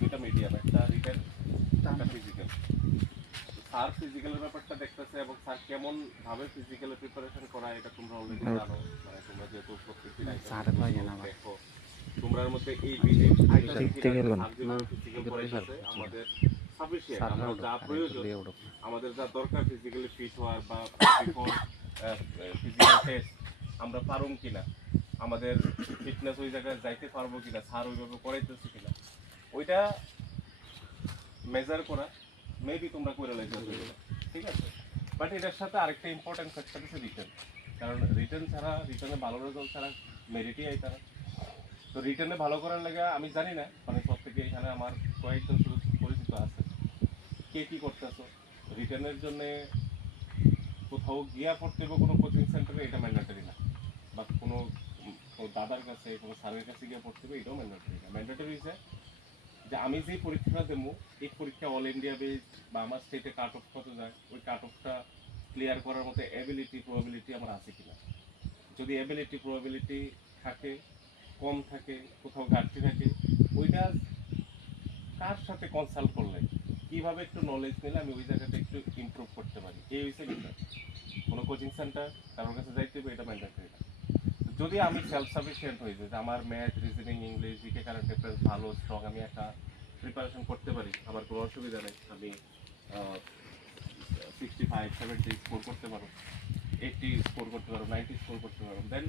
দুইটা মিডিয়াম, একটা রিটেন একটা ফিজিক্যাল। স্যার ফিজিক্যালের ব্যাপারটা দেখতেছে এবং স্যার কেমন ভাবে ফিজিক্যালের প্রিপারেশন করা এটা তোমরা অলরেডি জানো, মানে তোমরা যেহেতু প্রত্যেকটি দেখো তোমরার মধ্যে এই ফিজিক্যাল করাইতেছে আমাদের সাফিসিয়েন্ট, আমরা যা প্রয়োজন আমাদের যা দরকার ফিজিক্যালি ফিট হওয়ার বা ফিজিক্যাল টেস্ট আমরা পারুম কিনা, আমাদের ফিটনেস ওই জায়গায় যাইতে পারবো কিনা, স্যার ওইভাবে করাইতেছে কিনা, ওইটা মেজার করা মেবি তোমরা করে লাইতে, ঠিক আছে। বাট এটার সাথে আরেকটা ইম্পর্টেন্ট ফ্যাক্টর হচ্ছে রিটার্ন, কারণ রিটার্ন ছাড়া, রিটার্নে ভালো রেজাল্ট ছাড়া মেরিটই আই তারা। তো রিটার্নে ভালো করার লাগে আমি জানি না, মানে সব থেকে এখানে আমার কয়েকজন পরিচিত আছে, কে কী করতেছো রিটার্নের জন্যে কোথাও গিয়া পড়তে হবে কোনো কোচিং সেন্টারে, এটা ম্যান্ডেটরি না, বা কোনো দাদার কাছে কোনো স্যারের কাছে গিয়ে পড়তে হবে, এটাও ম্যান্ডেটরি না। ম্যান্ডেটরি হচ্ছে যে আমি যে পরীক্ষাটা দেবো এই পরীক্ষা অল ইন্ডিয়া বেস বা আমার স্টেটে কাট অফ কত যায়, ওই কাট অফটা ক্লিয়ার করার মতো অ্যাবিলিটি প্রবাবিলিটি আমার আছে কিনা। যদি অ্যাবিলিটি প্রবাবিলিটি থাকে, কম থাকে, কোথাও ঘাটতি থাকে, ওইটা কার সাথে কনসাল্ট করলে কীভাবে একটু নলেজ নিলে আমি ওই জায়গাটা একটু ইমপ্রুভ করতে পারি, এই হচ্ছে বিষয়। কোনো কোচিং সেন্টার কারোর কাছে যাইতে হবে এটা ম্যান্ডেটরি না। যদি আমি সেলফ সাফিসিয়েন্ট হয়ে যাই, যে আমার math, reasoning, English, GK, current affairs ভালো স্ট্রং, আমি একটা প্রিপারেশন করতে পারি, আমার কোনো অসুবিধা নেই, আমি 65-70 স্কোর করতে পারো, 80 স্কোর করতে পারো, 90 স্কোর করতে পারো, দেন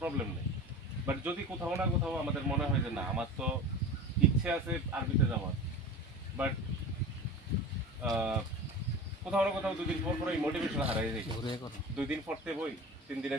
প্রবলেম নেই। বাট যদি কোথাও না কোথাও আমাদের মনে হয় যে না আমার তো ইচ্ছে আছে আরবিতে যাওয়ার, বাট কোথাও না কোথাও দুদিন পর পর এই মোটিভেশন হারাই যায়, 2 দিন পড়তে বই 3 দিনের